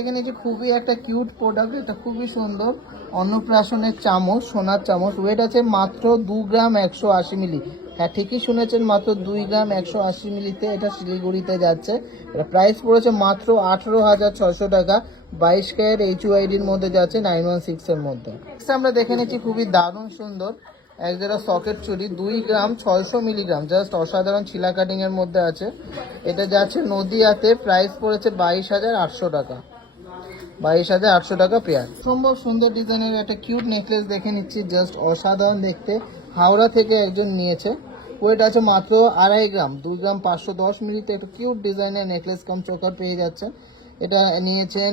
এখানে যে খুবই একটা কিউট প্রোডাক্ট, এটা খুবই সুন্দর অন্নপ্রাশনের চামচ, সোনার চামচ। ওয়েট আছে মাত্র 2 গ্রাম 180 মিলি। হ্যাঁ, ঠিকই শুনেছেন, মাত্র 2 গ্রাম 180 মিলিতে এটা শিলিগুড়িতে যাচ্ছে। এটা প্রাইস পড়েছে মাত্র 18,600 টাকা। 22 ক্যারেট HUIDর মধ্যে যাচ্ছে, 916 এর মধ্যে। আমরা দেখে নিচ্ছি খুবই দারুণ সুন্দর একজোড়া সকেট চুড়ি, 2 গ্রাম 600 মিলিগ্রাম, জাস্ট অসাধারণ ছিলা কাটিং এর মধ্যে আছে। এটা যাচ্ছে নদিয়াতে, প্রাইস পড়েছে 22,800 টাকা। 22,800 টাকা পেয়ার। সম্ভব সুন্দর ডিজাইনের একটা কিউট নেকলেস দেখে নিচ্ছি, জাস্ট অসাধারণ দেখতে। হাওড়া থেকে একজন নিয়েছে। ওয়েট আছে মাত্র 2.5 গ্রাম, 2 গ্রাম 510 মিলিতে একটা কিউট ডিজাইনের নেকলেস কম চোকার পেয়ে যাচ্ছে। এটা নিয়েছেন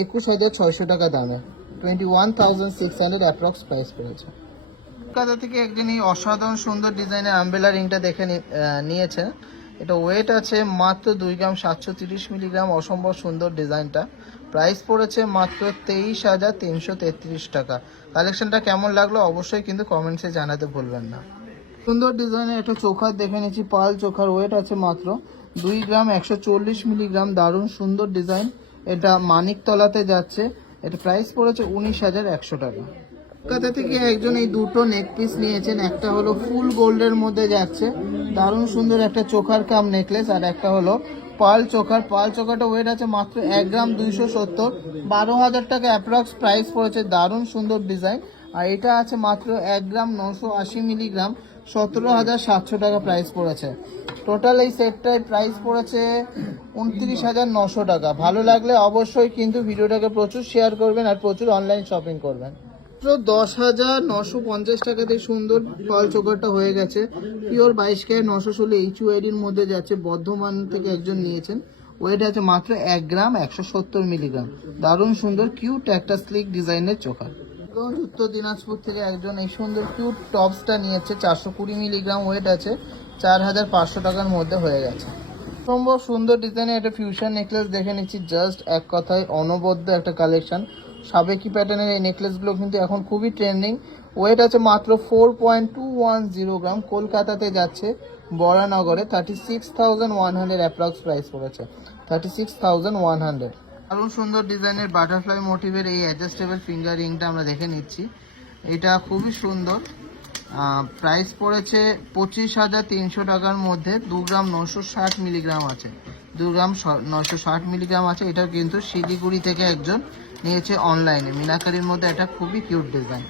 21,600 টাকা দামে, 21,600 অ্যাপ্রক্স প্রাইস পড়েছে। কলকাতা থেকে একজন এই অসাধারণ সুন্দর ডিজাইনের আমব্রেলা রিংটা দেখে নিয়েছে। এটা ওয়েট আছে মাত্র 2 গ্রাম 730 মিলিগ্রাম, অসম্ভব সুন্দর ডিজাইনটা। প্রাইস পড়েছে মাত্র 23,333 টাকা। কালেকশনটা কেমন লাগলো অবশ্যই কিন্তু কমেন্টসে জানাতে ভুলবেন না। সুন্দর ডিজাইনের একটা চোখার দেখে নিচ্ছি, পাল চোখার। ওয়েট আছে মাত্র 2 গ্রাম 140 মিলিগ্রাম, দারুণ সুন্দর ডিজাইন। এটা মানিকতলাতে যাচ্ছে। এটা প্রাইস পড়েছে 19,100 টাকা। কলকাতা থেকে একজন এই দুটো নেক পিস নিয়েছেন। একটা হলো ফুল গোল্ডের মধ্যে যাচ্ছে, দারুণ সুন্দর একটা চোখার কাম নেকলেস। আর একটা হলো পাল চোখার। পাল চোখাটা ওয়েট আছে মাত্র 1 গ্রাম 270, 12,000 টাকা অ্যাপ্রক্স প্রাইস পড়েছে। দারুণ সুন্দর ডিজাইন। আর এটা আছে মাত্র 1 গ্রাম 980 মিলিগ্রাম, 17,700 টাকা প্রাইস পড়েছে। টোটাল এই সেটটায় প্রাইস পড়েছে 29,900 টাকা। ভালো লাগলে অবশ্যই কিন্তু ভিডিওটাকে প্রচুর শেয়ার করবেন আর প্রচুর অনলাইন শপিং করবেন। 10,950 টাকাতে সুন্দর পাল চোকারটা হয়ে গেছে। পিওর 22 ক্যারেট 916 HUIDর মধ্যে যাচ্ছে। বর্ধমান থেকে একজন নিয়েছেন। ওয়েট আছে মাত্র 1 গ্রাম 170 মিলিগ্রাম, দারুণ সুন্দর কিউট একটা স্লিক ডিজাইনের চোকার। উত্তর দিনাজপুর থেকে একজন এই সুন্দর কিউট টপসটা নিয়েছে, 420 মিলিগ্রাম। ওয়েট আছে 4,500 টাকার মধ্যে হয়ে গেছে। সম্ভব সুন্দর ডিজাইনের একটা ফিউশন নেকলেস দেখে নিচ্ছি, জাস্ট এক কথায় অনবদ্য একটা কালেকশন। সাবেকি প্যাটার্নের এই নেকলেসগুলো কিন্তু এখন খুবই ট্রেন্ডিং। ওয়েট আছে মাত্র 4.210 গ্রাম, কলকাতাতে যাচ্ছে বরানগরে, 36,100 অ্যাপ্রক্স প্রাইস পড়েছে, 36,100। দারুণ সুন্দর ডিজাইনের বাটারফ্লাই মোটিভের এই অ্যাডজাস্টেবল ফিঙ্গার রিংটা আমরা দেখে নিচ্ছি। এটা খুবই সুন্দর। প্রাইস পড়েছে 25,300 টাকার মধ্যে। 2 গ্রাম 960 মিলিগ্রাম আছে, 2 গ্রাম 960 মিলিগ্রাম আছে। এটা কিন্তু শিলিগুড়ি থেকে একজন নিয়েছে অনলাইনে, মিনাকারির মধ্যে একটা খুবই কিউট ডিজাইন।